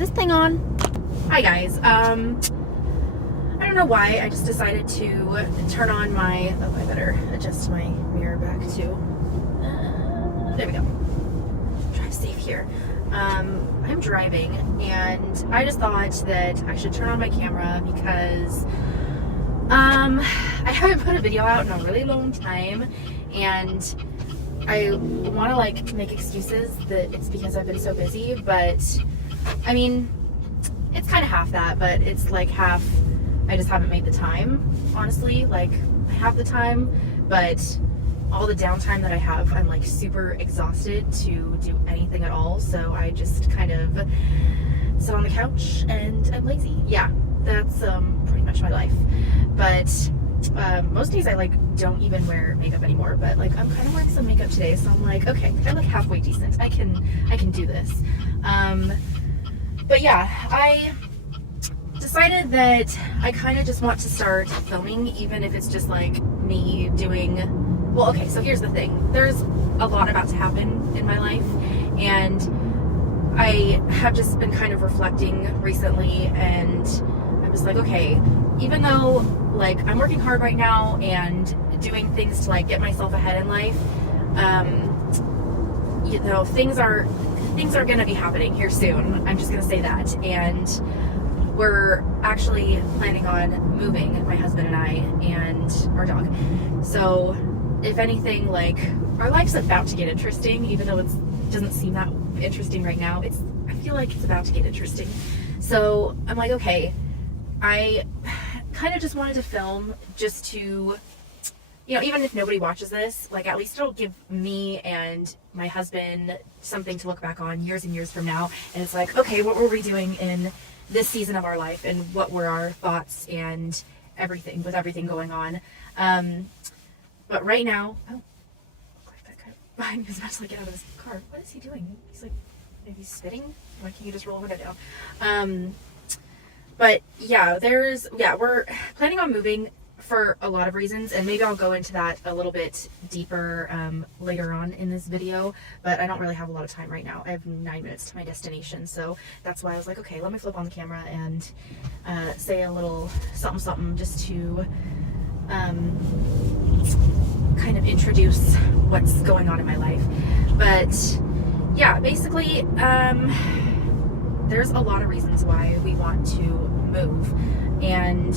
this thing on? Hi guys. I don't know why I just decided to turn on my, oh, I better adjust my mirror back too. There we go. Drive safe here. I'm driving and I just thought that I should turn on my camera because I haven't put a video out in a really long time, and I want to like make excuses that it's because I've been so busy, but I mean, it's kind of half that, but it's like half I just haven't made the time, honestly. Like, I have the time, but all the downtime that I have, I'm like super exhausted to do anything at all, so I just kind of sit on the couch and I'm lazy. Yeah, that's pretty much my life. But most days I like don't even wear makeup anymore, but like I'm kind of wearing some makeup today, so I'm like, okay, I look halfway decent. I can do this. But yeah, I decided that I kind of just want to start filming, even if it's just like me doing, well, okay, so here's the thing. There's a lot about to happen in my life, and I have just been kind of reflecting recently, and I'm just like, okay, even though like I'm working hard right now and doing things to like get myself ahead in life, you know, things are gonna be happening here soon. I'm just gonna say that. And we're actually planning on moving, my husband and I and our dog. So if anything, like, our life's about to get interesting, even though it doesn't seem that interesting right now. I feel like it's about to get interesting. So I'm like, okay, I kind of just wanted to film just to, you know, even if nobody watches this, like, at least it'll give me and my husband something to look back on years and years from now. And it's like, okay, what were we doing in this season of our life, and what were our thoughts and everything, with everything going on. But right now, oh, that guy behind me is about to like get out of his car. What is he doing? He's like, maybe spitting? Why can't you just roll the window down? But yeah, we're planning on moving for a lot of reasons, and maybe I'll go into that a little bit deeper later on in this video, but I don't really have a lot of time right now. I have 9 minutes to my destination, so that's why I was like, okay, let me flip on the camera and say a little something just to kind of introduce what's going on in my life. But yeah, basically there's a lot of reasons why we want to move, and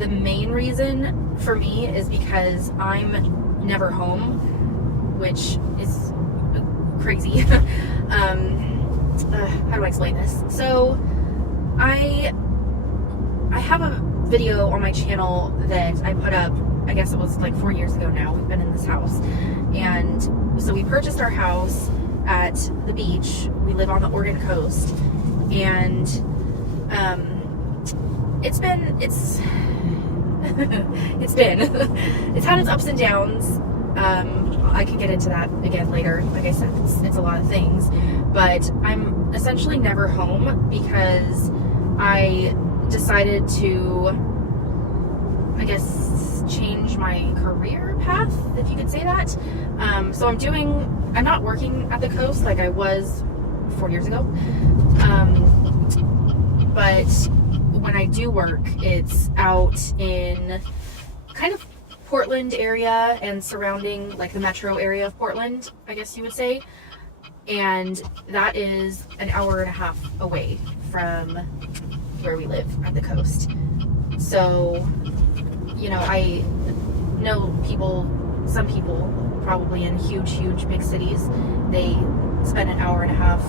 the main reason for me is because I'm never home, which is crazy. How do I explain this? So I have a video on my channel that I put up, I guess it was like 4 years ago now. We've been in this house, and so we purchased our house at the beach. We live on the Oregon coast, and it's had its ups and downs. I can get into that again later. Like I said, it's a lot of things, but I'm essentially never home because I decided to, I guess, change my career path, if you could say that. So I'm not working at the coast like I was 4 years ago, but when I do work, it's out in kind of Portland area and surrounding, like the metro area of Portland, I guess you would say. And that is an hour and a half away from where we live at the coast. So, you know, I know some people probably in huge big cities, they spend an hour and a half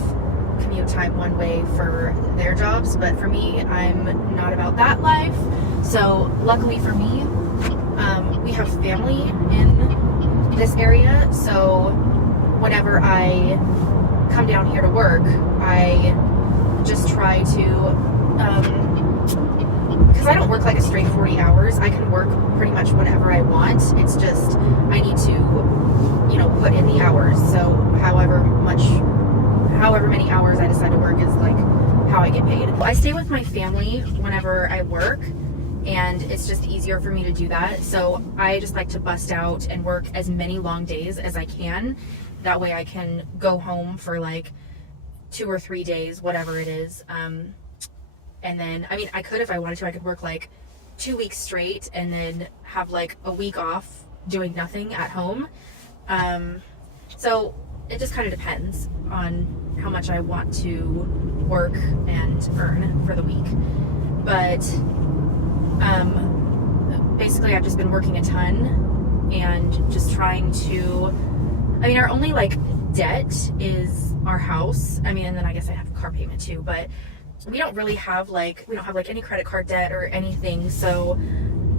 commute time one way for their jobs, but for me, I'm not about that life. So luckily for me, we have family in this area, so whenever I come down here to work, I just try to, because I don't work like a straight 40 hours, I can work pretty much whenever I want. It's just I need to, you know, put in the hours. So however many hours I decide to work is like how I get paid. I stay with my family whenever I work, and it's just easier for me to do that. So I just like to bust out and work as many long days as I can. That way I can go home for like 2 or 3 days, whatever it is. And then, I mean, I could, if I wanted to, I could work like 2 weeks straight and then have like a week off doing nothing at home. So it just kind of depends on how much I want to work and earn for the week. But basically I've just been working a ton and just trying to, I mean, our only like debt is our house. I mean, and then I guess I have a car payment too, but we don't really have like, we don't have like any credit card debt or anything. So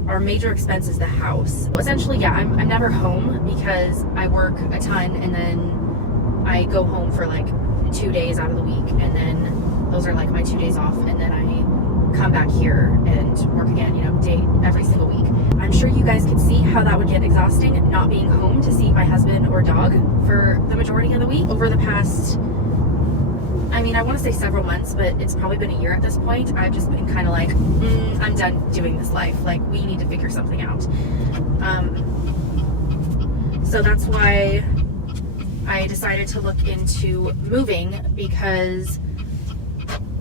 our major expense is the house. Essentially, yeah, I'm never home because I work a ton and then I go home for like 2 days out of the week, and then those are like my 2 days off, and then I come back here and work again, you know, day every single week. I'm sure you guys could see how that would get exhausting, not being home to see my husband or dog for the majority of the week. Over the past, I mean, I want to say several months, but it's probably been a year at this point. I've just been kind of like, I'm done doing this life. Like, we need to figure something out. So that's why I decided to look into moving, because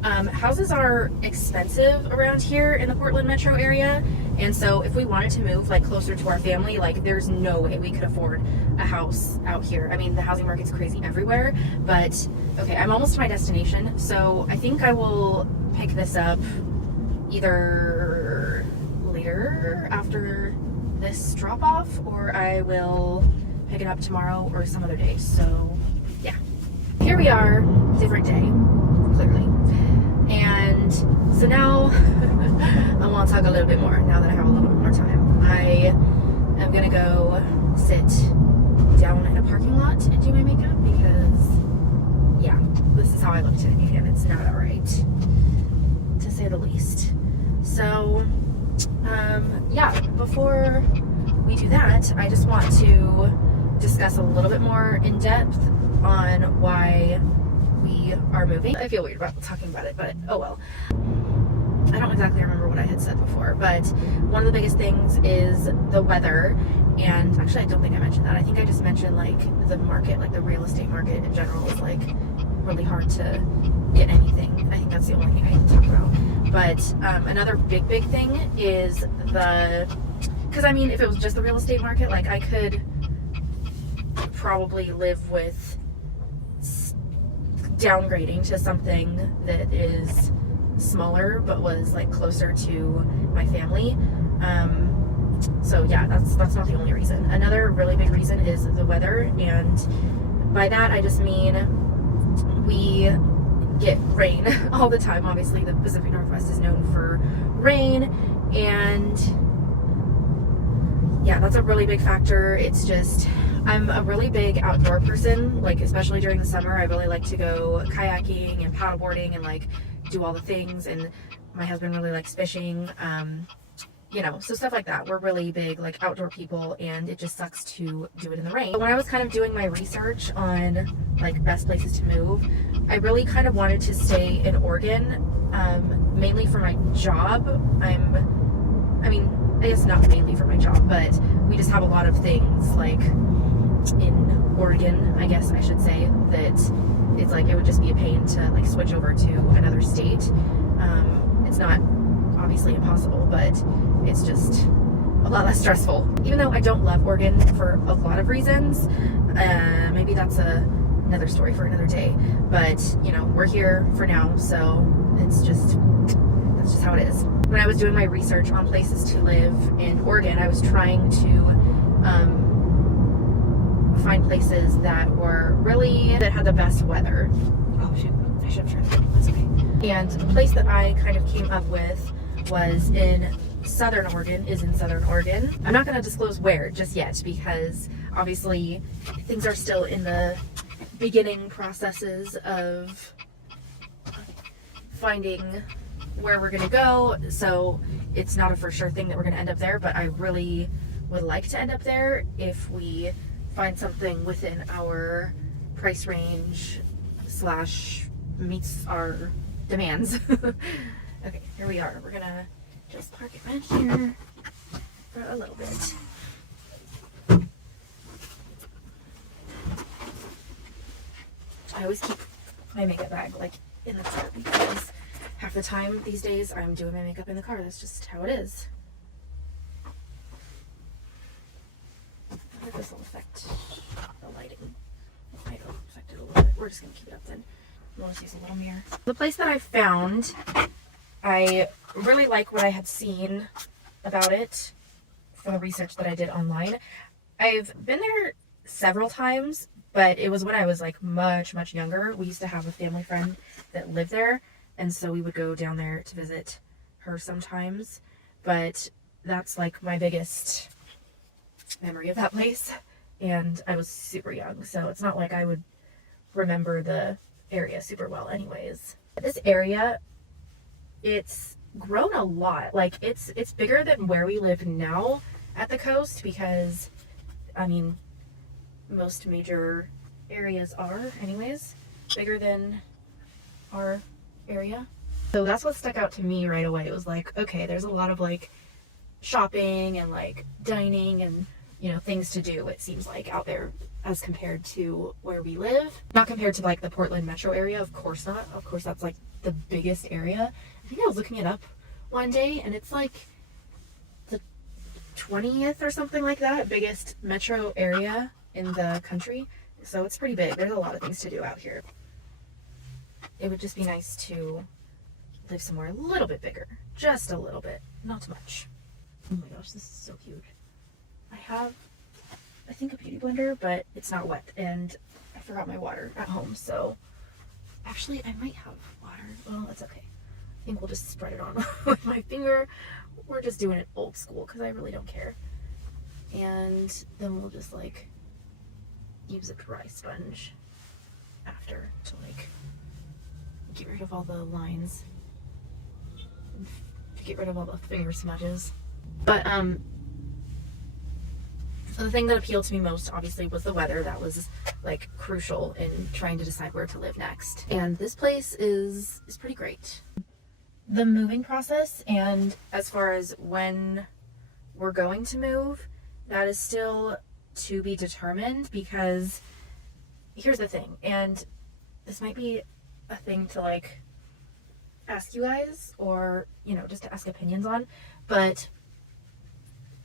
houses are expensive around here in the Portland metro area. And so if we wanted to move like closer to our family, like there's no way we could afford a house out here. I mean, the housing market's crazy everywhere, but okay, I'm almost to my destination. So I think I will pick this up either later after this drop off, or I will pick it up tomorrow or some other day. So yeah, here we are, different day, clearly. And so now I want to talk a little bit more now that I have a little bit more time. I am gonna go sit down in a parking lot and do my makeup because yeah, this is how I look today and it's not alright, to say the least. So yeah, before we do that, I just want to discuss a little bit more in depth on why we are moving. I feel weird about talking about it, but oh well. I don't exactly remember what I had said before, but one of the biggest things is the weather. And actually, I don't think I mentioned that. I think I just mentioned like the market, like the real estate market in general is like really hard to get anything. I think that's the only thing I can talk about. But another big thing is because I mean, if it was just the real estate market, like I could probably live with downgrading to something that is smaller but was like closer to my family. So yeah, that's not the only reason. Another really big reason is the weather, and by that I just mean we get rain all the time. Obviously the Pacific Northwest is known for rain, and yeah, that's a really big factor. It's just, I'm a really big outdoor person, like especially during the summer. I really like to go kayaking and paddleboarding and like do all the things, and my husband really likes fishing, you know, so stuff like that. We're really big like outdoor people, and it just sucks to do it in the rain. But when I was kind of doing my research on like best places to move, I really kind of wanted to stay in Oregon, mainly for my job. I mean, I guess not mainly for my job, but we just have a lot of things like in Oregon, I guess I should say, that it's like it would just be a pain to like switch over to another state. It's not obviously impossible, but it's just a lot less stressful. Even though I don't love Oregon for a lot of reasons, maybe that's another story for another day, but you know, we're here for now, so that's just how it is. When I was doing my research on places to live in Oregon, I was trying to find places that had the best weather. Oh shoot, I should have turned that. That's okay. And the place that I kind of came up with was in Southern Oregon. I'm not going to disclose where just yet, because obviously things are still in the beginning processes of finding where we're going to go, so it's not a for sure thing that we're going to end up there, but I really would like to end up there if we find something within our price range / meets our demands. Okay, here we are. We're gonna just park it right here for a little bit. I always keep my makeup bag like in the car, because half the time these days I'm doing my makeup in the car. That's just how it is. I think this will affect the lighting. It might affect it a little bit. We're just gonna keep it up then. We'll just use a little mirror. The place that I found, I really like what I had seen about it from the research that I did online. I've been there several times, but it was when I was like much younger. We used to have a family friend that lived there, and so we would go down there to visit her sometimes. But that's like my biggest memory of that place, and I was super young, so it's not like I would remember the area super well anyways. This area, it's grown a lot. Like it's bigger than where we live now at the coast, because I mean most major areas are anyways bigger than our area. So that's what stuck out to me right away. It was like, okay, there's a lot of like shopping and like dining and, you know, things to do, it seems like, out there as compared to where we live. Not compared to like the Portland metro area, of course not. Of course that's like the biggest area. I think I was looking it up one day, and it's like the 20th or something like that biggest metro area in the country. So it's pretty big. There's a lot of things to do out here. It would just be nice to live somewhere a little bit bigger. Just a little bit. Not too much. Oh my gosh, this is so huge. I have, I think, a beauty blender, but it's not wet, and I forgot my water at home, so actually I might have water. Well, that's okay. I think we'll just spread it on with my finger. We're just doing it old school because I really don't care. And then we'll just like use a dry sponge after to like get rid of all the lines and get rid of all the finger smudges. But the thing that appealed to me most obviously was the weather. That was like crucial in trying to decide where to live next. And this place is pretty great. The moving process, and as far as when we're going to move, that is still to be determined, because here's the thing, and this might be a thing to like ask you guys, or, you know, just to ask opinions on, but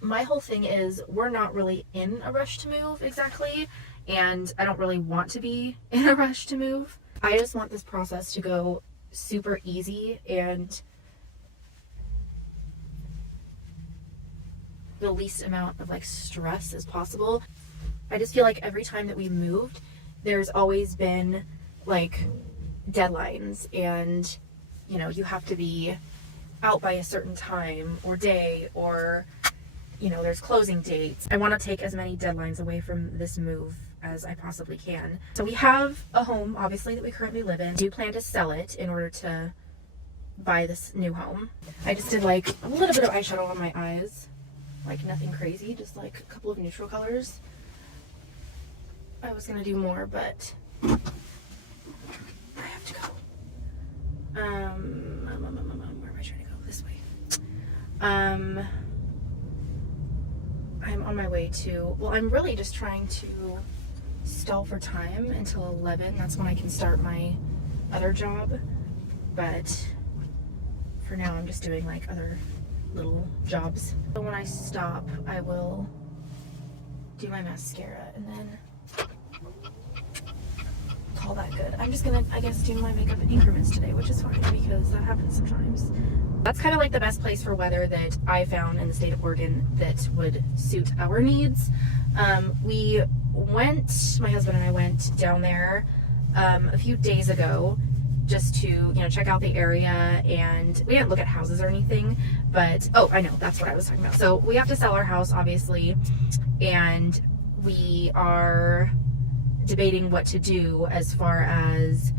my whole thing is we're not really in a rush to move exactly, and I don't really want to be in a rush to move. I just want this process to go super easy and the least amount of like stress as possible. I just feel like every time that we moved, there's always been like deadlines, and you know, you have to be out by a certain time or day, or you know, there's closing dates. I want to take as many deadlines away from this move as I possibly can. So we have a home, obviously, that we currently live in. I do plan to sell it in order to buy this new home. I just did like a little bit of eyeshadow on my eyes, like nothing crazy, just like a couple of neutral colors. I was gonna do more, but I have to go. Where am I trying to go? This way. I'm on my way to, well, I'm really just trying to stall for time until 11. That's when I can start my other job. But for now, I'm just doing like other little jobs. So when I stop, I will do my mascara and then call that good. I'm just gonna, I guess, do my makeup in increments today, which is fine because that happens sometimes. That's kind of like the best place for weather that I found in the state of Oregon that would suit our needs. We went, my husband and I went down there a few days ago just to, you know, check out the area, and we didn't look at houses or anything, but, oh, I know, that's what I was talking about. So we have to sell our house, obviously, and we are debating what to do as far as,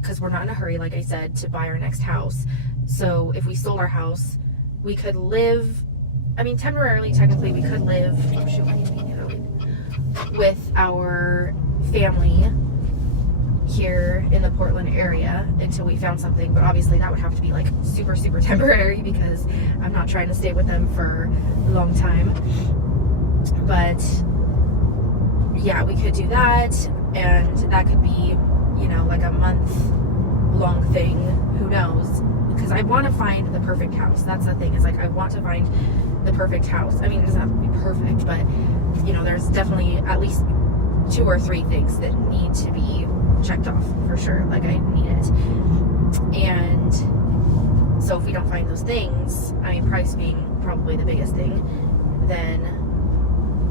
because we're not in a hurry, like I said, to buy our next house. So if we sold our house, we could live, I mean, temporarily, technically, we could live, oh shoot, I need to be in the other lane, with our family here in the Portland area until we found something. But obviously that would have to be like super temporary, because I'm not trying to stay with them for a long time. But yeah, we could do that, and that could be you know, like a month long thing, who knows, because I want to find the perfect house. That's the thing, is like I want to find the perfect house. I mean, it doesn't have to be perfect, but you know, there's definitely at least 2 or 3 things that need to be checked off for sure. Like I need it. And so if we don't find those things, I mean, price being probably the biggest thing, then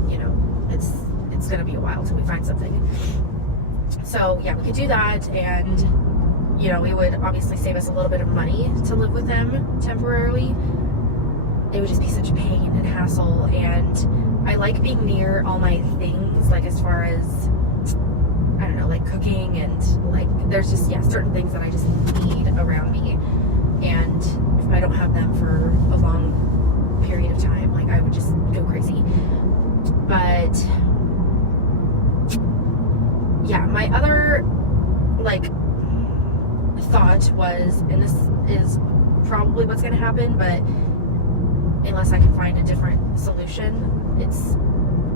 you know, it's gonna be a while till we find something. So yeah, we could do that, and you know, it would obviously save us a little bit of money to live with them temporarily. It would just be such a pain and hassle, and I like being near all my things, like as far as, I don't know, like cooking, and like there's just, yeah, certain things that I just need around me, and if I don't have them for a long period of time, like I would just go crazy. But yeah, my other like thought was, and this is probably what's going to happen, but unless I can find a different solution, it's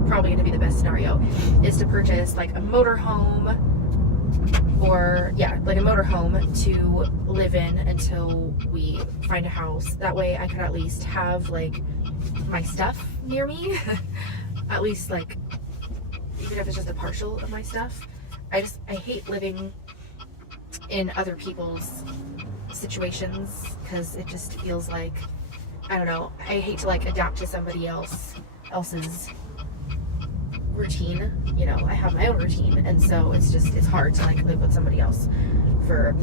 probably going to be the best scenario, is to purchase like a motorhome, or yeah, like a motorhome to live in until we find a house. That way I could at least have like my stuff near me. At least, like, even if it's just a partial of my stuff. I hate living in other people's situations, because it just feels like, I don't know, I hate to like adapt to somebody else's routine. You know, I have my own routine, and so it's hard to like live with somebody else for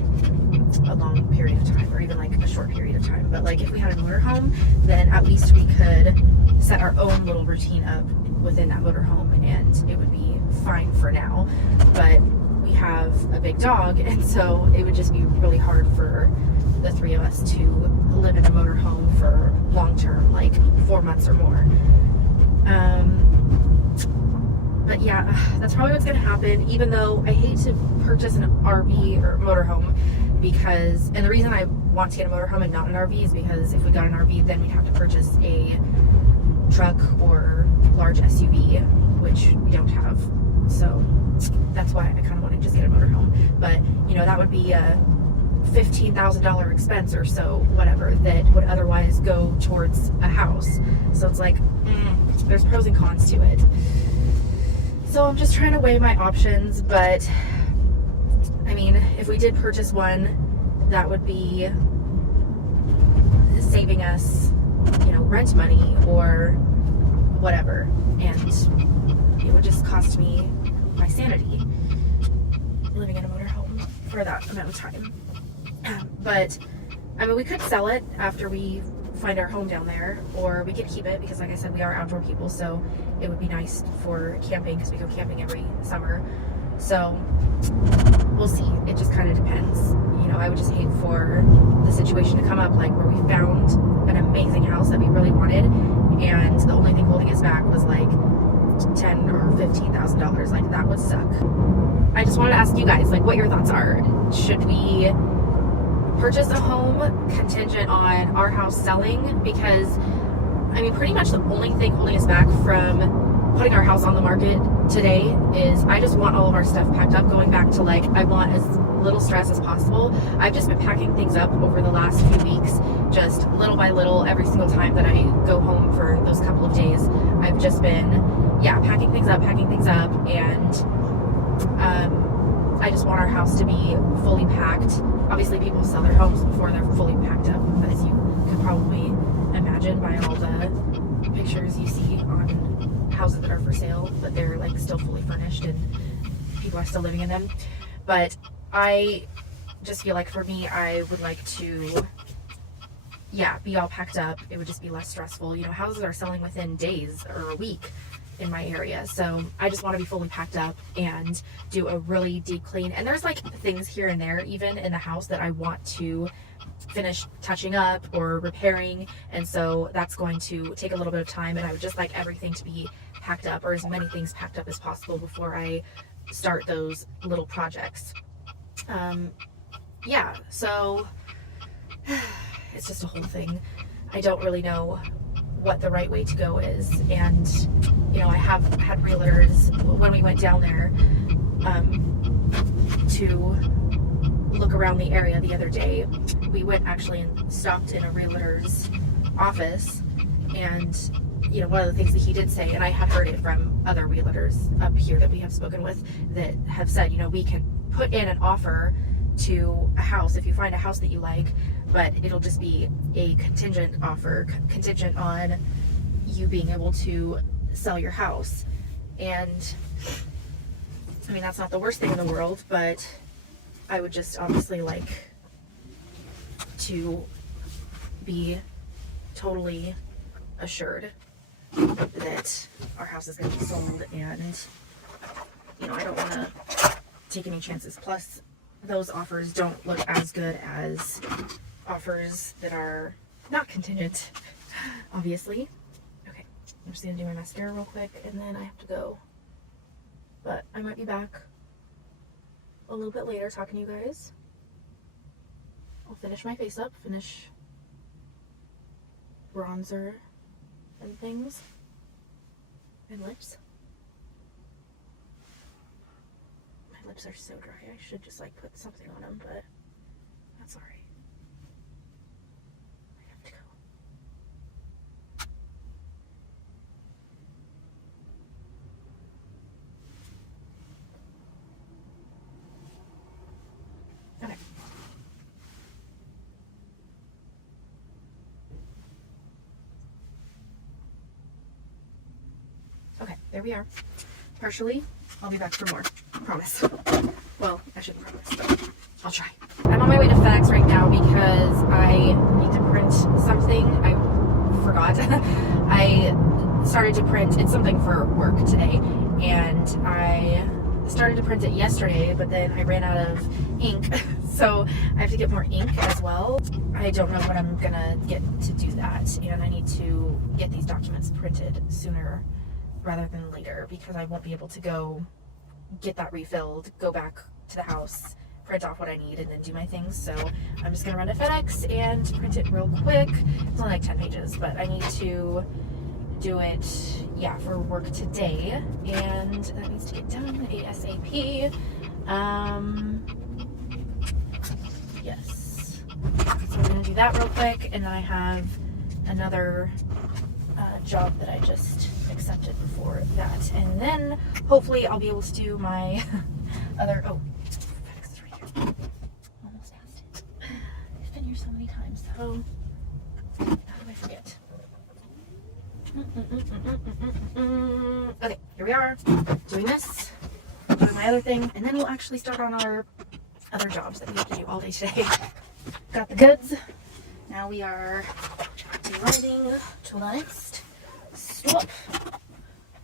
a long period of time, or even like a short period of time. But like if we had a motorhome, then at least we could set our own little routine up within that motorhome, and it would be fine for now. But we have a big dog, and so it would just be really hard for the 3 of us to live in a motorhome for long term, like 4 months or more. But yeah, that's probably what's gonna happen, even though I hate to purchase an RV or motorhome, because, and the reason I want to get a motorhome and not an RV is because if we got an RV, then we'd have to purchase a truck or large SUV, which we don't have. So that's why I kind of want to just get a motorhome. But you know, that would be a $15,000 expense or so, whatever, that would otherwise go towards a house. So it's like, there's pros and cons to it. So I'm just trying to weigh my options. But I mean, if we did purchase one, that would be saving us, you know, rent money or whatever, and it would just cost me my sanity living in a motorhome for that amount of time. But I mean, we could sell it after we find our home down there, or we could keep it, because like I said, we are outdoor people, so it would be nice for camping, because we go camping every summer. So we'll see. It just kind of depends. You know, I would just hate for the situation to come up like where we found an amazing house that we really wanted, and the only thing holding us back was like $10,000 or $15,000. Like, that would suck. I just wanted to ask you guys, like, what your thoughts are. Should we purchase a home contingent on our house selling? Because I mean, pretty much the only thing holding us back from putting our house on the market today is I just want all of our stuff packed up, going back to like, I want as little stress as possible. I've just been packing things up over the last few weeks, just little by little. Every single time that I go home for those couple of days, I've just been, yeah, packing things up, and I just want our house to be fully packed. Obviously, people sell their homes before they're fully packed up, as you could probably imagine by all the pictures you see on houses that are for sale, but they're like still fully furnished and people are still living in them. But I just feel like for me, I would like to, yeah, be all packed up. It would just be less stressful. You know, houses are selling within days or a week in my area, so I just want to be fully packed up and do a really deep clean. And there's like things here and there even in the house that I want to finish touching up or repairing, and so that's going to take a little bit of time, and I would just like everything to be packed up, or as many things packed up as possible, before I start those little projects. Yeah, so it's just a whole thing. I don't really know what the right way to go is, and you know, I have had realtors when we went down there to look around the area the other day. We went actually and stopped in a realtor's office, and you know, one of the things that he did say, and I had heard it from other realtors up here that we have spoken with, that have said, you know, we can put in an offer to a house if you find a house that you like, but it'll just be a contingent offer, contingent on you being able to sell your house. And I mean, that's not the worst thing in the world, but I would just obviously like to be totally assured that our house is going to be sold, and you know, I don't want to take any chances. Plus, those offers don't look as good as offers that are not contingent, obviously. Okay, I'm just gonna do my mascara real quick, and then I have to go. But I might be back a little bit later talking to you guys. I'll finish my face up, finish bronzer and things, and lips. My lips are so dry. I should just like put something on them, but that's alright. I have to go. Okay. Okay, there we are. Partially. I'll be back for more. Promise. Well, I shouldn't promise, but I'll try. I'm on my way to FedEx right now because I need to print something. I forgot. I started to print, it's something for work today, and I started to print it yesterday, but then I ran out of ink, so I have to get more ink as well. I don't know when I'm gonna get to do that, and I need to get these documents printed sooner rather than later, because I won't be able to go get that refilled, go back to the house, print off what I need, and then do my things. So I'm just gonna run to FedEx and print it real quick. It's only like 10 pages, but I need to do it, yeah, for work today, and that needs to get done ASAP. Yes. So we're gonna do that real quick, and then I have another job that I just accepted before that, and then hopefully I'll be able to do my other, oh, FedEx is right here. Almost asked it. I've been here so many times, so how do I forget? Okay, here we are, doing this, doing my other thing, and then we'll actually start on our other jobs that we have to do all day today. Got the goods. Now we are running to the next stop,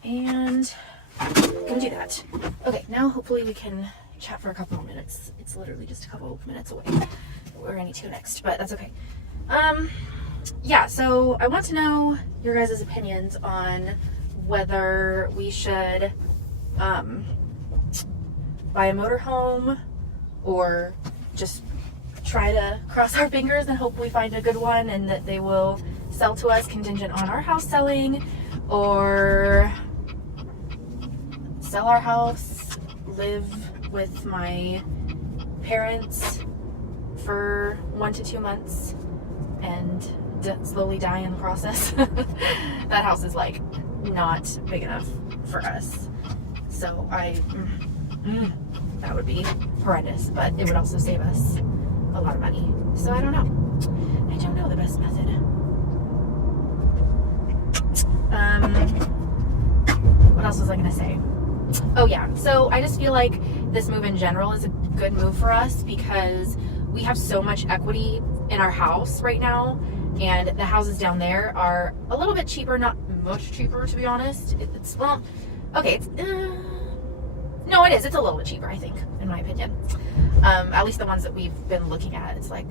and gonna do that. Okay, now hopefully we can chat for a couple more minutes. It's literally just a couple of minutes away where I need to go next, but that's okay. Yeah, so I want to know your guys' opinions on whether we should buy a motorhome or just try to cross our fingers and hope we find a good one and that they will sell to us contingent on our house selling, or sell our house, live with my parents for 1 to 2 months and slowly die in the process. That house is like not big enough for us, so that would be horrendous, but it would also save us a lot of money. So I don't know the best method. What else was I gonna say? Oh yeah, so I just feel like this move in general is a good move for us because we have so much equity in our house right now, and the houses down there are a little bit cheaper, not much cheaper to be honest. It's, well, okay, it's, no, it is, it's a little bit cheaper, I think, in my opinion. At least the ones that we've been looking at, it's like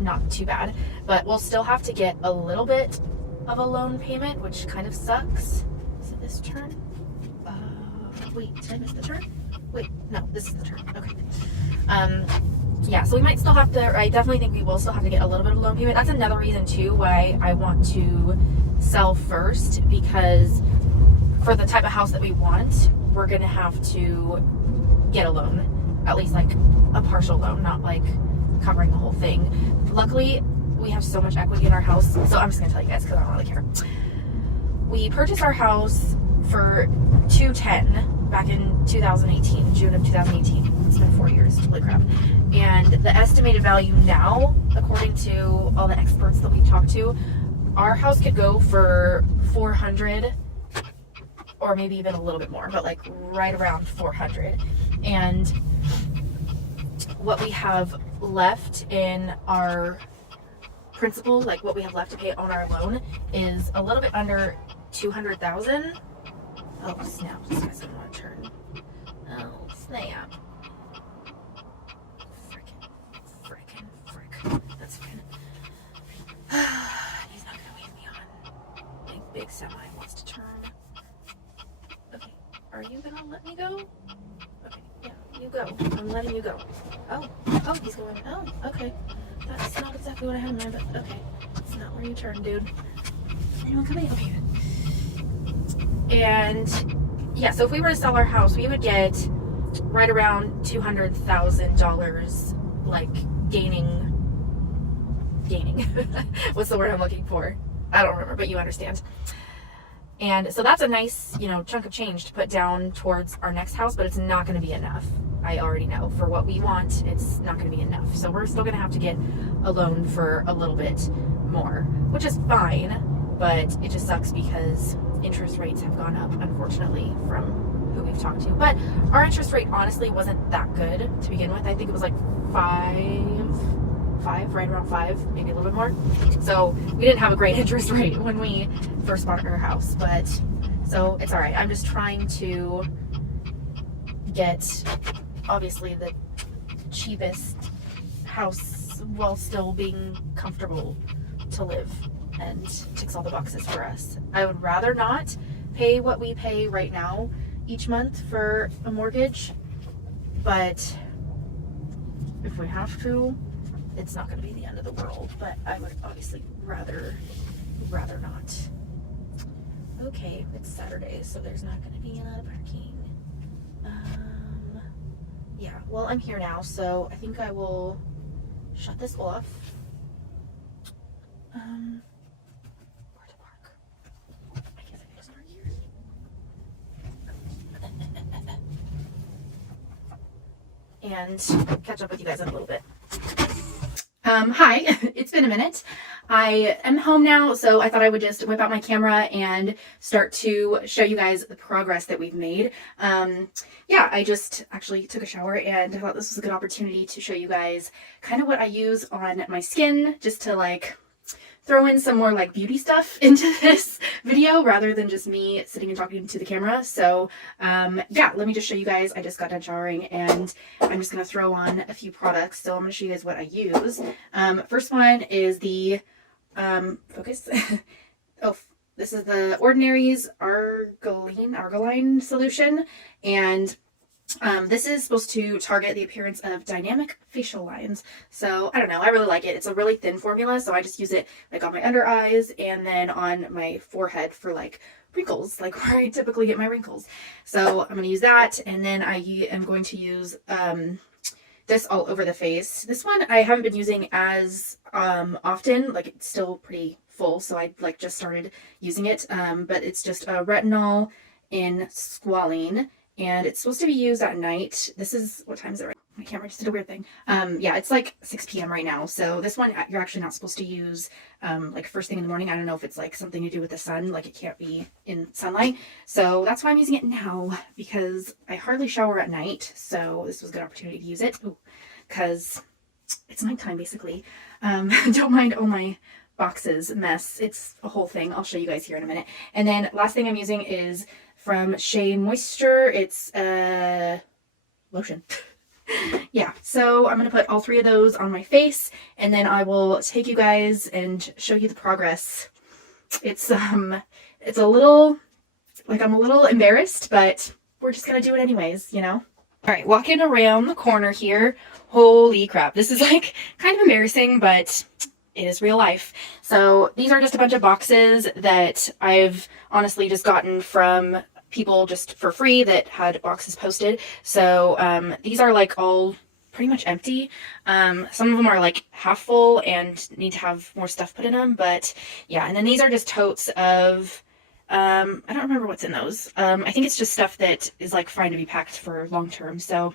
not too bad, but we'll still have to get a little bit of a loan payment, which kind of sucks. Is it this turn? Wait, did I miss the turn? Wait, no, this is the turn. Okay. Yeah, so we might still have to, I definitely think we will still have to get a little bit of a loan payment. That's another reason too why I want to sell first, because for the type of house that we want, we're gonna have to get a loan. at least like a partial loan, not like covering the whole thing. Luckily, we have so much equity in our house, so I'm just gonna tell you guys because I don't really care. We purchased our house for $210 back in 2018, June of 2018. It's been 4 years, holy crap. And the estimated value now, according to all the experts that we've talked to, our house could go for 400 or maybe even a little bit more, but like right around 400. And what we have left in our principal, like what we have left to pay on our loan, is a little bit under 200,000. Oh snap! This guy doesn't want to turn. Oh snap! Frick. That's fine. He's not gonna wave me on. Big semi wants to turn. Okay, are you gonna let me go? Okay, yeah, you go. I'm letting you go. Oh, he's going. Oh, okay. That's not exactly what I had in mind, but okay. It's not where you turn, dude. Anyone coming? Okay, good. And yeah, so if we were to sell our house, we would get right around $200,000, like gaining. What's the word I'm looking for? I don't remember, but you understand. And so that's a nice, chunk of change to put down towards our next house, but it's not going to be enough. I already know for what we want, it's not going to be enough. So we're still going to have to get a loan for a little bit more, which is fine, but it just sucks because interest rates have gone up, unfortunately, from who we've talked to. But our interest rate honestly wasn't that good to begin with. I think it was like right around 5, maybe a little bit more. So we didn't have a great interest rate when we first bought our house, but so it's all right. I'm just trying to get obviously the cheapest house while still being comfortable to live and ticks all the boxes for us. I would rather not pay what we pay right now each month for a mortgage, but if we have to, it's not going to be the end of the world, but I would obviously rather not. Okay, it's Saturday, so there's not going to be a lot of parking. Yeah, well, I'm here now, so I think I will shut this off. Where to park? I guess I can just park here. And catch up with you guys in a little bit. Hi, it's been a minute. I am home now, so I thought I would just whip out my camera and start to show you guys the progress that we've made. Yeah, I just actually took a shower and I thought this was a good opportunity to show you guys kind of what I use on my skin, just to like throw in some more like beauty stuff into this video rather than just me sitting and talking to the camera. So yeah, let me just show you guys. I just got done showering and I'm just going to throw on a few products. So I'm going to show you guys what I use. First one is the focus. Oh, this is the Ordinary's Argiline solution, and this is supposed to target the appearance of dynamic facial lines. So I don't know, I really like it. It's a really thin formula, so I just use it like on my under eyes and then on my forehead for like wrinkles, like where I typically get my wrinkles. So I'm going to use that, and then I am going to use this all over the face. This one I haven't been using as often, like it's still pretty full, so I like just started using it, but it's just a retinol in squalene, and it's supposed to be used at night. This is, what time is it right? My camera just did a weird thing. Yeah, it's like 6 p.m. right now. So this one you're actually not supposed to use like first thing in the morning. I don't know if it's like something to do with the sun, like it can't be in sunlight. So that's why I'm using it now, because I hardly shower at night. So this was a good opportunity to use it because it's nighttime basically. Don't mind all my boxes mess. It's a whole thing. I'll show you guys here in a minute. And then last thing I'm using is from Shea Moisture. It's lotion. Yeah, so I'm going to put all 3 of those on my face, and then I will take you guys and show you the progress. It's a little, like I'm a little embarrassed, but we're just going to do it anyways, you know? All right, walking around the corner here. Holy crap. This is like kind of embarrassing, but it is real life. So these are just a bunch of boxes that I've honestly just gotten from people just for free that had boxes posted. So these are like all pretty much empty. Some of them are like half full and need to have more stuff put in them, but yeah. And then these are just totes of I don't remember what's in those. I think it's just stuff that is like fine to be packed for long term. So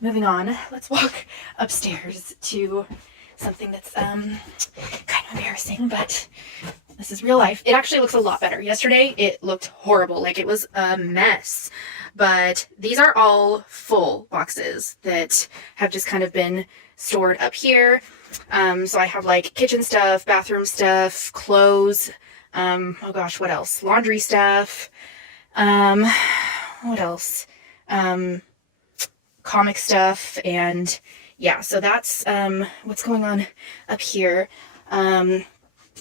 moving on, let's walk upstairs to something that's kind of embarrassing, but this is real life. It actually looks a lot better. Yesterday it looked horrible, like it was a mess. But these are all full boxes that have just kind of been stored up here. So I have like kitchen stuff, bathroom stuff, clothes, oh gosh, what else? Laundry stuff. What else? Comic stuff, and yeah, so that's what's going on up here.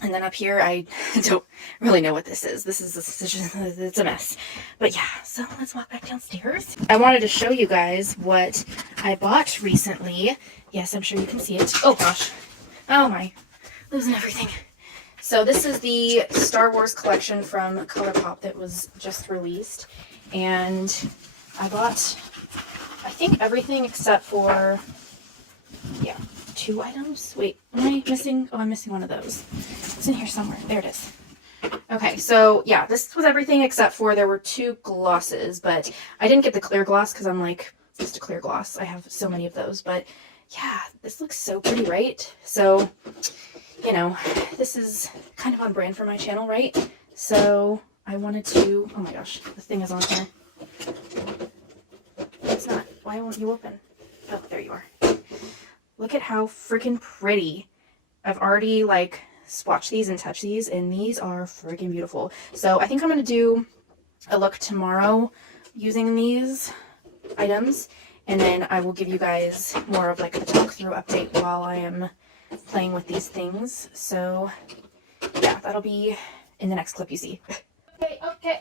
And then up here, I don't really know what this is. It's a mess. But yeah, so let's walk back downstairs. I wanted to show you guys what I bought recently. Yes, I'm sure you can see it. Oh gosh. Oh my. Losing everything. So this is the Star Wars collection from Colourpop that was just released. And I bought, I think, everything except for, yeah, 2 items. Wait, am I missing? Oh, I'm missing one of those. It's in here somewhere. There it is. Okay, so yeah, this was everything except for there were 2 glosses, but I didn't get the clear gloss because I'm like, just a clear gloss. I have so many of those, but yeah, this looks so pretty, right? So, you know, this is kind of on brand for my channel, right? So I wanted to, oh my gosh, the thing is on here. It's not. Why won't you open? Oh, there you are. Look at how freaking pretty. I've already like swatched these and touched these, and these are freaking beautiful. So I think I'm going to do a look tomorrow using these items, and then I will give you guys more of like a talk through update while I am playing with these things. So yeah, that'll be in the next clip you see. Okay.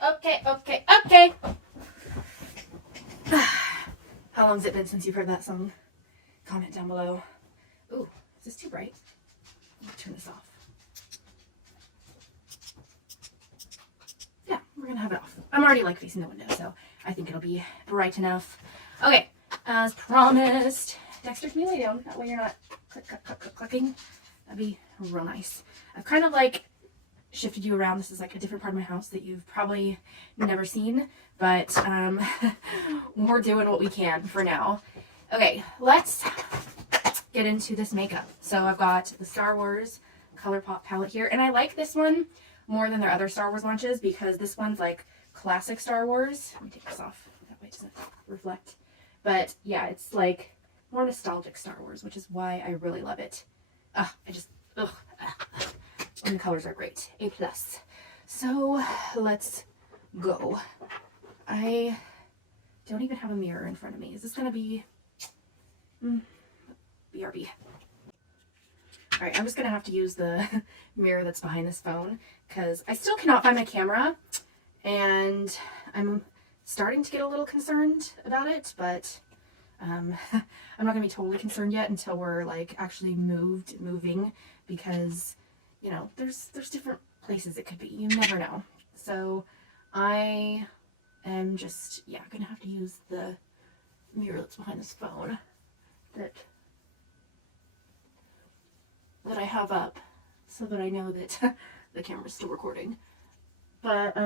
How long has it been since you've heard that song? Comment down below. Ooh, is this too bright? Let me turn this off. Yeah, we're gonna have it off. I'm already like facing the window, so I think it'll be bright enough. Okay, as promised. Dexter, can you lay down? That way you're not clicking. That'd be real nice. I've kind of like shifted you around. This is like a different part of my house that you've probably never seen, but we're doing what we can for now. Okay, let's get into this makeup. So I've got the Star Wars Colourpop palette here, and I like this one more than their other Star Wars launches because this one's like classic Star Wars. Let me take this off, that way it doesn't reflect. But yeah, it's like more nostalgic Star Wars, which is why I really love it. And the colors are great. A+. So let's go. I don't even have a mirror in front of me. Is this gonna be BRB? All right, I'm just gonna have to use the mirror that's behind this phone because I still cannot find my camera, and I'm starting to get a little concerned about it, but I'm not gonna be totally concerned yet until we're like actually moving, because you know, there's different places it could be. You never know. So I am just, yeah, gonna have to use the mirror that's behind this phone that I have up so that I know that the camera's still recording. But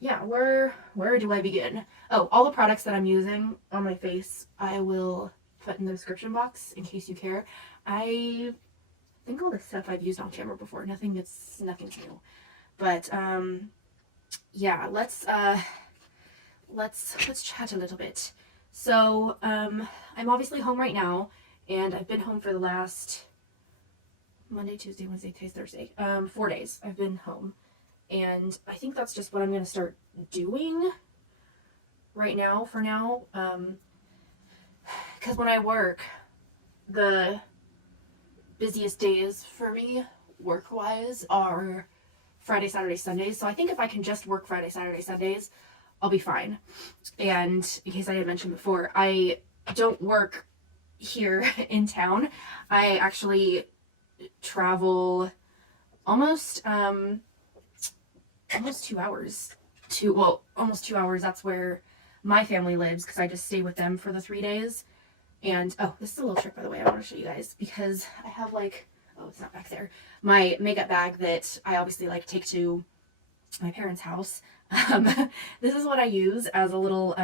yeah, where do I begin? Oh, all the products that I'm using on my face I will put in the description box in case you care. I think all the stuff I've used on camera before, nothing's new. But yeah, let's chat a little bit. So I'm obviously home right now, and I've been home for the last Monday, Tuesday, Wednesday, Thursday, 4 days I've been home. And I think that's just what I'm going to start doing right now for now. Because when I work, the busiest days for me work-wise are Friday, Saturday, Sundays. So I think if I can just work Friday, Saturday, Sundays, I'll be fine. And in case I didn't mention before, I don't work here in town. I actually travel almost 2 hours almost 2 hours. That's where my family lives because I just stay with them for the 3 days. And oh, this is a little trick, by the way, I want to show you guys because I have like, oh, it's not back there, my makeup bag that I obviously like take to my parents' house. This is what I use as a little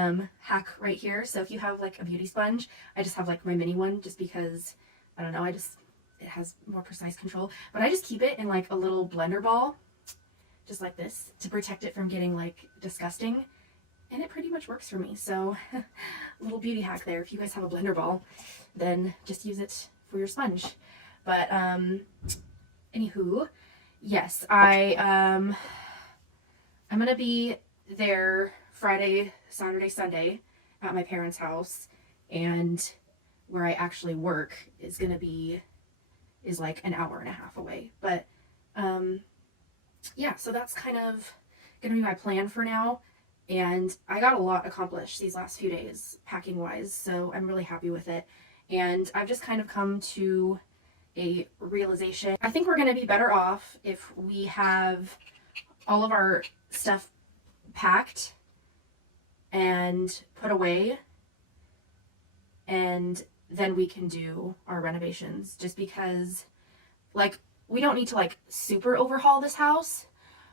hack right here. So if you have like a beauty sponge, I just have like my mini one just because, I don't know, it has more precise control. But I just keep it in like a little blender ball, just like this, to protect it from getting like disgusting. And it pretty much works for me. So a little beauty hack there. If you guys have a blender ball, then just use it for your sponge. But anywho, yes, I'm gonna be there Friday, Saturday, Sunday at my parents' house, and where I actually work is like an hour and a half away. But yeah, so that's kind of gonna be my plan for now. And I got a lot accomplished these last few days, packing wise, so I'm really happy with it. And I've just kind of come to a realization. I think we're going to be better off if we have all of our stuff packed and put away, and then we can do our renovations, just because like we don't need to like super overhaul this house,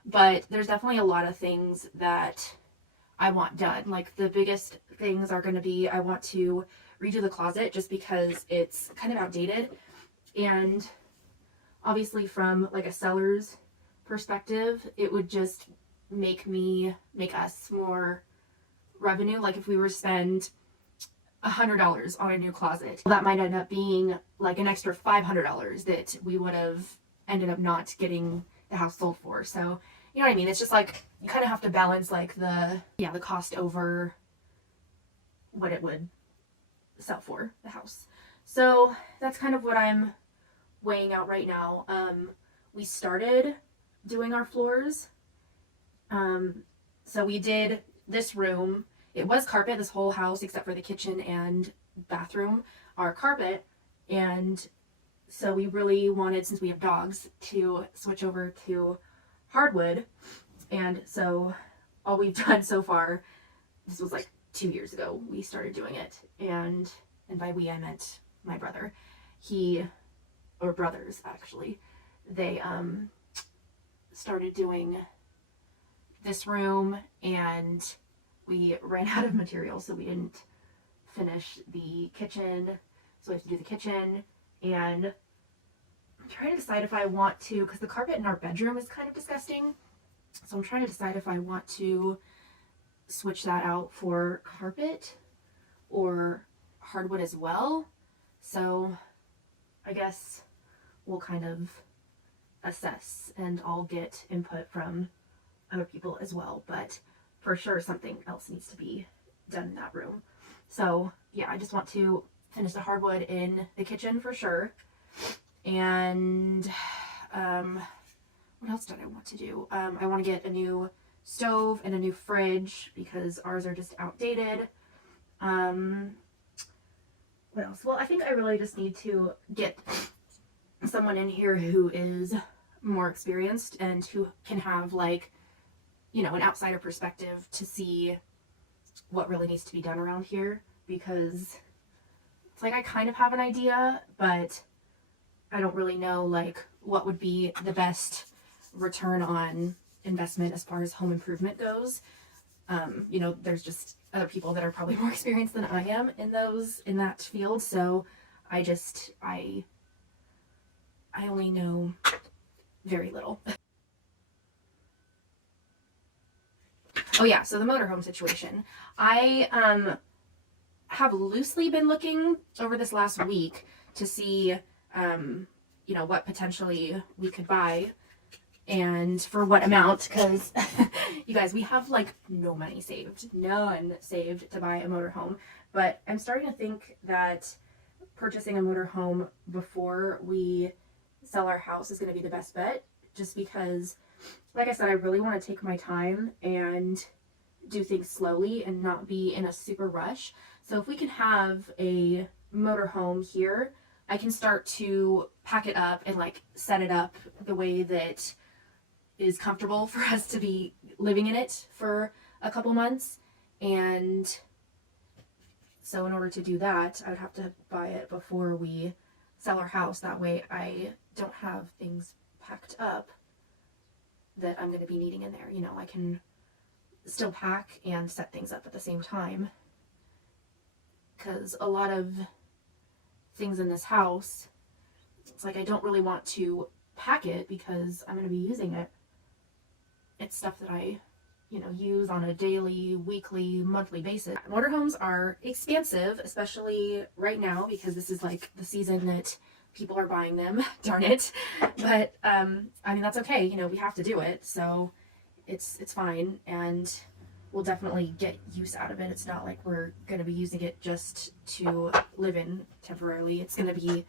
but there's definitely a lot of things that I want done. Like the biggest things are going to be, I want to redo the closet just because it's kind of outdated. And obviously from like a seller's perspective, it would just make us more revenue. Like if we were to spend $100 on a new closet, that might end up being like an extra $500 that we would have ended up not getting the house sold for. So you know what I mean? It's just like you kind of have to balance like the cost over what it would sell for, the house. So that's kind of what I'm weighing out right now. We started doing our floors. So we did this room. It was carpet, this whole house except for the kitchen and bathroom are carpet. And so we really wanted, since we have dogs, to switch over to hardwood. And so all we've done so far, this was like 2 years ago we started doing it, and by we I meant my brother. Or brothers actually, they started doing this room, and we ran out of material, so we didn't finish the kitchen, so we have to do the kitchen. And I'm trying to decide if I want to, because the carpet in our bedroom is kind of disgusting, so I'm trying to decide if I want to switch that out for carpet or hardwood as well. So I guess we'll kind of assess, and I'll get input from other people as well, but for sure something else needs to be done in that room. So yeah, I just want to finish the hardwood in the kitchen for sure. And what else did I want to do? I want to get a new stove and a new fridge because ours are just outdated. What else? Well, I think I really just need to get someone in here who is more experienced and who can have like, you know, an outsider perspective to see what really needs to be done around here, because it's like I kind of have an idea, but I don't really know like what would be the best return on investment as far as home improvement goes. You know, there's just other people that are probably more experienced than I am in that field, so I only know very little. Oh yeah, so the motorhome situation. I have loosely been looking over this last week to see, you know, what potentially we could buy and for what amount, because you guys, we have like no money saved, none saved to buy a motorhome. But I'm starting to think that purchasing a motorhome before we sell our house is going to be the best bet, just because, like I said, I really want to take my time and do things slowly and not be in a super rush. So if we can have a motorhome here, I can start to pack it up and like set it up the way that is comfortable for us to be living in it for a couple months. And so in order to do that, I would have to buy it before we sell our house. That way I don't have things packed up that I'm going to be needing in there. You know, I can still pack and set things up at the same time, because a lot of things in this house, it's like I don't really want to pack it because I'm going to be using it. It's stuff that I, you know, use on a daily, weekly, monthly basis. Motorhomes are expensive, especially right now, because this is like the season that people are buying them. Darn it. But I mean, that's okay. You know, we have to do it, so it's fine, and we'll definitely get use out of it. It's not like we're going to be using it just to live in temporarily. It's going to be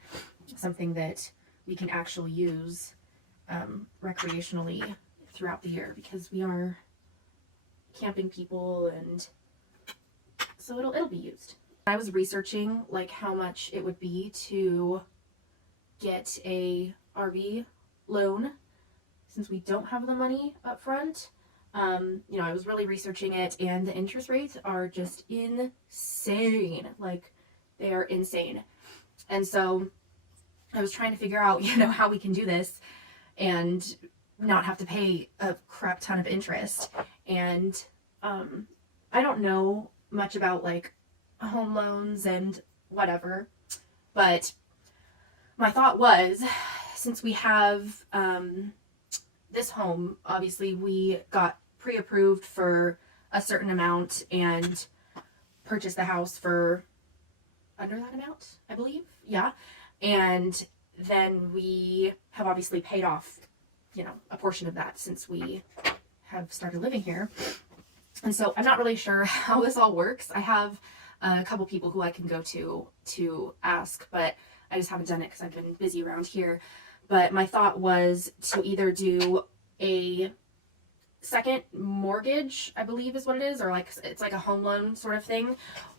something that we can actually use recreationally throughout the year, because we are camping people, and so it'll be used. I was researching like how much it would be to get a RV loan since we don't have the money up front. You know, I was really researching it, and the interest rates are just insane. Like, they are insane. And so I was trying to figure out, you know, how we can do this and not have to pay a crap ton of interest. And I don't know much about like home loans and whatever, but my thought was, since we have this home, obviously we got pre-approved for a certain amount and purchased the house for under that amount, I believe. Yeah. And then we have obviously paid off, you know, a portion of that since we have started living here. And so I'm not really sure how this all works. I have a couple people who I can go to ask, but I just haven't done it because I've been busy around here. But my thought was to either do a second mortgage, I believe is what it is, or like it's like a home loan sort of thing,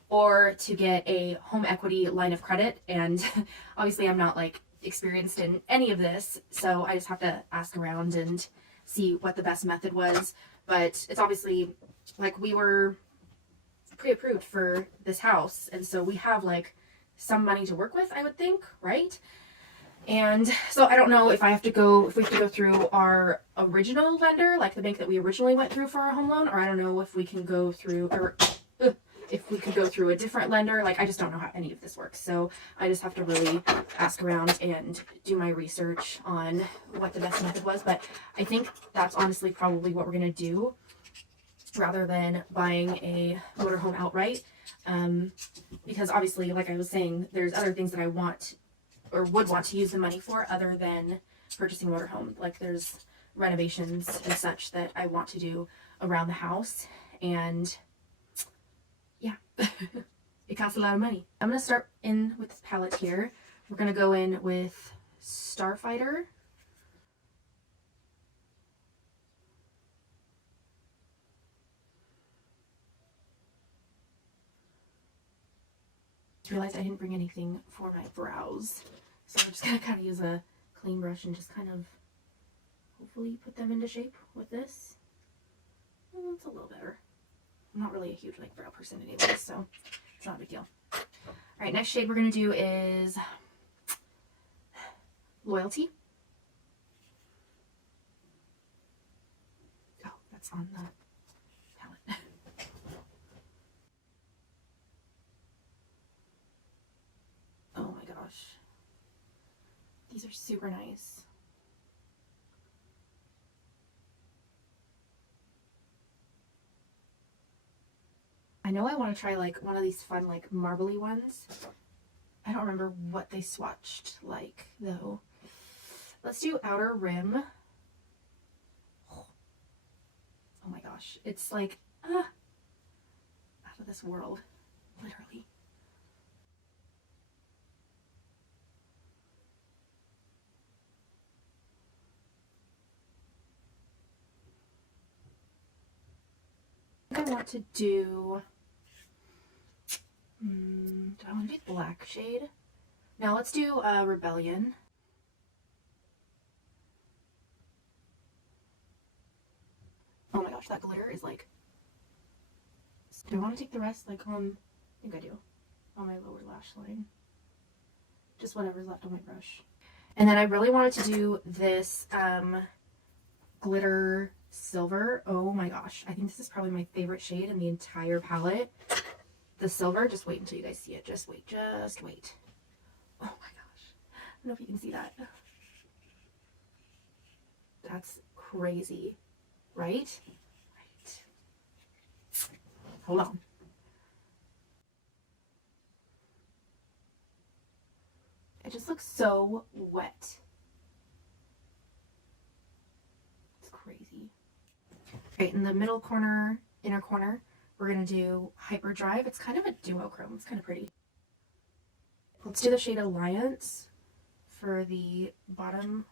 or to get a home equity line of credit. And obviously I'm not like experienced in any of this, so I just have to ask around and see what the best method was. But it's obviously like we were pre-approved for this house, and so we have like some money to work with, I would think, right? And so I don't know if we have to go through our original lender, like the bank that we originally went through for our home loan, or I don't know if we can go through, or if we could go through a different lender. Like, I just don't know how any of this works. So I just have to really ask around and do my research on what the best method was. But I think that's honestly probably what we're going to do, rather than buying a motorhome outright. Because obviously, like I was saying, there's other things that I want or would want to use the money for other than purchasing a motorhome. Like, there's renovations and such that I want to do around the house, and yeah, it costs a lot of money. I'm going to start in with this palette here. We're going to go in with Starfighter. Realized I didn't bring anything for my brows, so I'm just gonna kind of use a clean brush and just kind of hopefully put them into shape with this. Well, it's a little better. I'm not really a huge like brow person anyway, so it's not a big deal. All right, next shade we're gonna do is Loyalty. Oh, that's on the palette. Oh my gosh. These are super nice. I know I want to try like one of these fun like marbly ones. I don't remember what they swatched like though. Let's do Outer Rim. Oh my gosh. It's like out of this world. Literally. I want to do, do I want to do black shade? Now let's do Rebellion. gosh, that glitter is like... Do I want to take the rest like on... I think I do. On my lower lash line. Just whatever's left on my brush. And then I really wanted to do this glitter silver. Oh my gosh. I think this is probably my favorite shade in the entire palette. The silver. Just wait until you guys see it. Just wait. Just wait. Oh my gosh. I don't know if you can see that. That's crazy. Right? Right. Hold on. It just looks so wet. It's crazy. Okay, in the middle corner, inner corner, we're going to do Hyperdrive. It's kind of a duochrome. It's kind of pretty. Let's do the shade Alliance for the bottom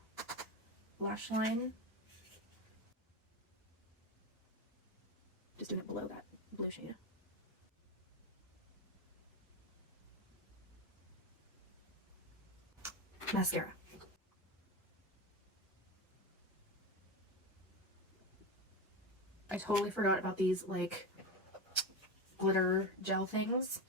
lash line. Just doing it below that blue shade. Mascara. I totally forgot about these like glitter gel things.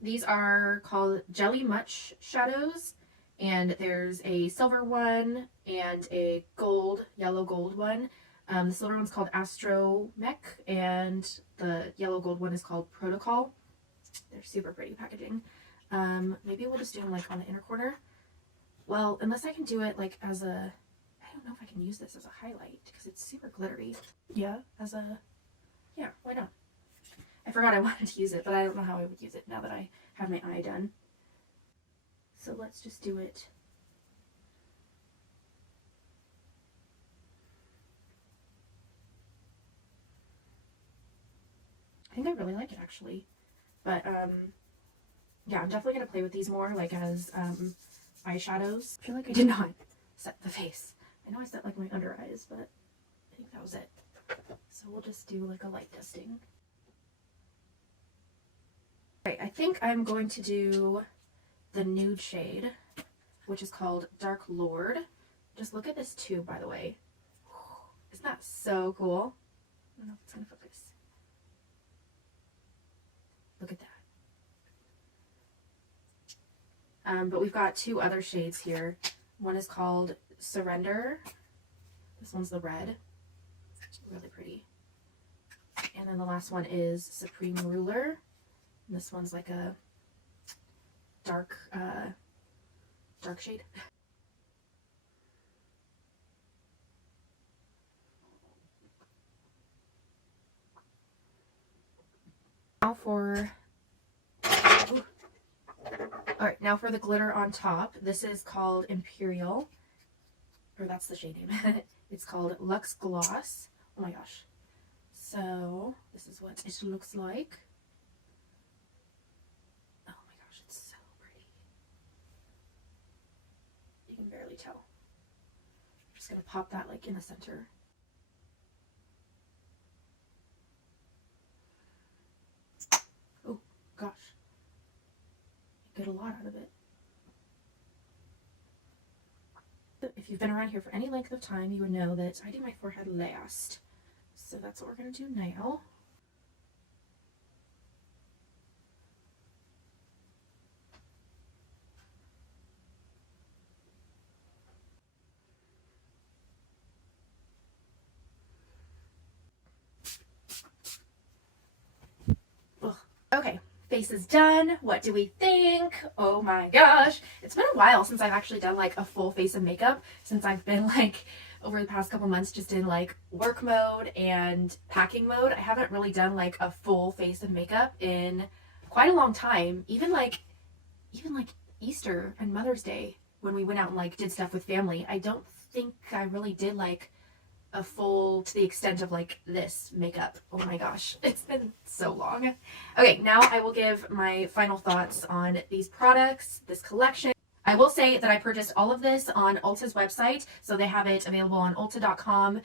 These are called Jelly Much shadows, and there's a silver one and a gold, yellow gold one. The silver one's called Astro Mech, and the yellow gold one is called Protocol. They're super pretty packaging. Maybe we'll just do them like on the inner corner. Well, unless I can do it like as a, I don't know if I can use this as a highlight because it's super glittery. Yeah, yeah, why not? I forgot I wanted to use it, but I don't know how I would use it now that I have my eye done. So let's just do it. I think I really like it actually, but yeah, I'm definitely going to play with these more, like, as eyeshadows. I feel like I did not set the face. I know I set, like, my under eyes, but I think that was it. So we'll just do, like, a light dusting. Okay, I think I'm going to do the nude shade, which is called Dark Lord. Just look at this tube, by the way. Isn't that so cool? I don't know if it's going to focus. Look at that. But we've got two other shades here. One is called Surrender. This one's the red. It's really pretty. And then the last one is Supreme Ruler. And this one's like a dark, dark shade. Now for... Alright, now for the glitter on top. This is called Imperial. Or that's the shade name. It's called Luxe Gloss. Oh my gosh. So, this is what it looks like. Oh my gosh, it's so pretty. You can barely tell. I'm just going to pop that like in the center. Oh gosh. Get a lot out of it. If you've been around here for any length of time, you would know that I do my forehead last. So that's what we're going to do now. Ugh. Okay. Face is done. What do we think? Oh my gosh. It's been a while since I've actually done like a full face of makeup, since I've been like over the past couple months just in like work mode and packing mode. I haven't really done like a full face of makeup in quite a long time. Even like Easter and Mother's Day when we went out and like did stuff with family. I don't think I really did like a full, to the extent of like this makeup. Oh my gosh, it's been so long. Okay, now I will give my final thoughts on these products, this collection. I will say that I purchased all of this on Ulta's website, so they have it available on Ulta.com,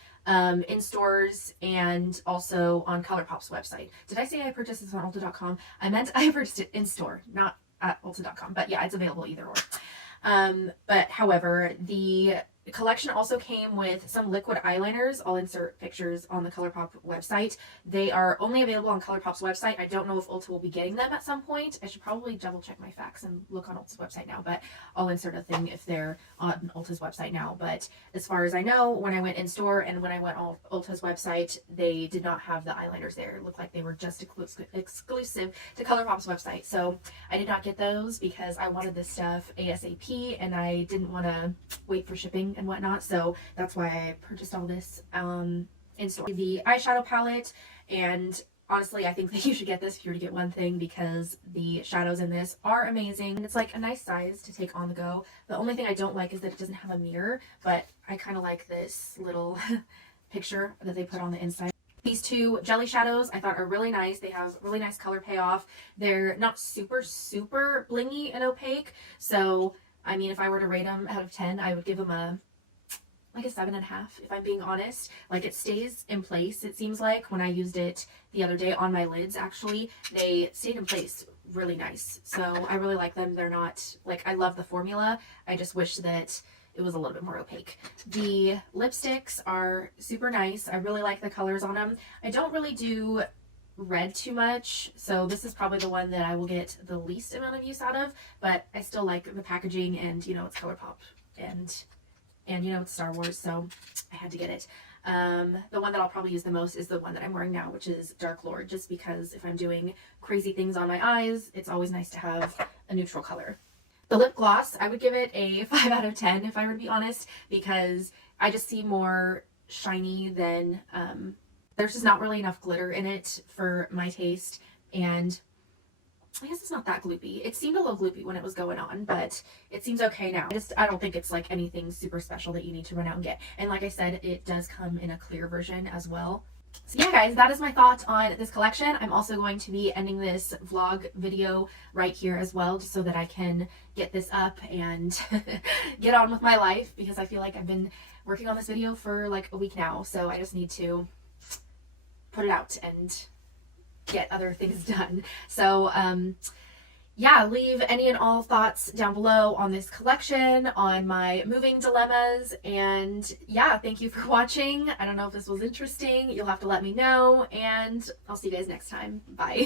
in stores, and also on Colourpop's website. Did I say I purchased this on Ulta.com? I meant I purchased it in store, not at Ulta.com, but yeah, it's available either or. But however, the collection also came with some liquid eyeliners. I'll insert pictures on the Colourpop website. They are only available on Colourpop's website. I don't know if Ulta will be getting them at some point. I should probably double check my facts and look on Ulta's website now, but I'll insert a thing if they're on Ulta's website now. But as far as I know, when I went in store and when I went on Ulta's website, they did not have the eyeliners there. It looked like they were just exclusive to Colourpop's website. So I did not get those because I wanted this stuff ASAP and I didn't want to wait for shipping and whatnot, so that's why I purchased all this in store. The eyeshadow palette, and honestly I think that you should get this if you were to get one thing, because the shadows in this are amazing and it's like a nice size to take on the go. The only thing I don't like is that it doesn't have a mirror, but I kind of like this little picture that they put on the inside. These two jelly shadows I thought are really nice. They have really nice color payoff. They're not super blingy and opaque, so I mean, if I were to rate them out of 10, I would give them a 7.5, if I'm being honest. Like, it stays in place, it seems like. When I used it the other day on my lids, actually, they stayed in place really nice. So I really like them. They're not, like, I love the formula. I just wish that it was a little bit more opaque. The lipsticks are super nice. I really like the colors on them. I don't really do red too much, so this is probably the one that I will get the least amount of use out of, but I still like the packaging, and you know, it's Colourpop and you know, it's Star Wars, so I had to get it. The one that I'll probably use the most is the one that I'm wearing now, which is Dark Lord, just because if I'm doing crazy things on my eyes, it's always nice to have a neutral color. The lip gloss, I would give it a 5 out of 10 if I were to be honest, because I just see more shiny than there's just not really enough glitter in it for my taste, and I guess it's not that gloopy. It seemed a little gloopy when it was going on, but it seems okay now. I don't think it's like anything super special that you need to run out and get. And like I said, it does come in a clear version as well. So yeah, guys, that is my thoughts on this collection. I'm also going to be ending this vlog video right here as well, just so that I can get this up and get on with my life, because I feel like I've been working on this video for like a week now, so I just need to put it out and get other things done. So yeah, leave any and all thoughts down below on this collection, on my moving dilemmas, and yeah, thank you for watching. I don't know if this was interesting. You'll have to let me know, and I'll see you guys next time. Bye.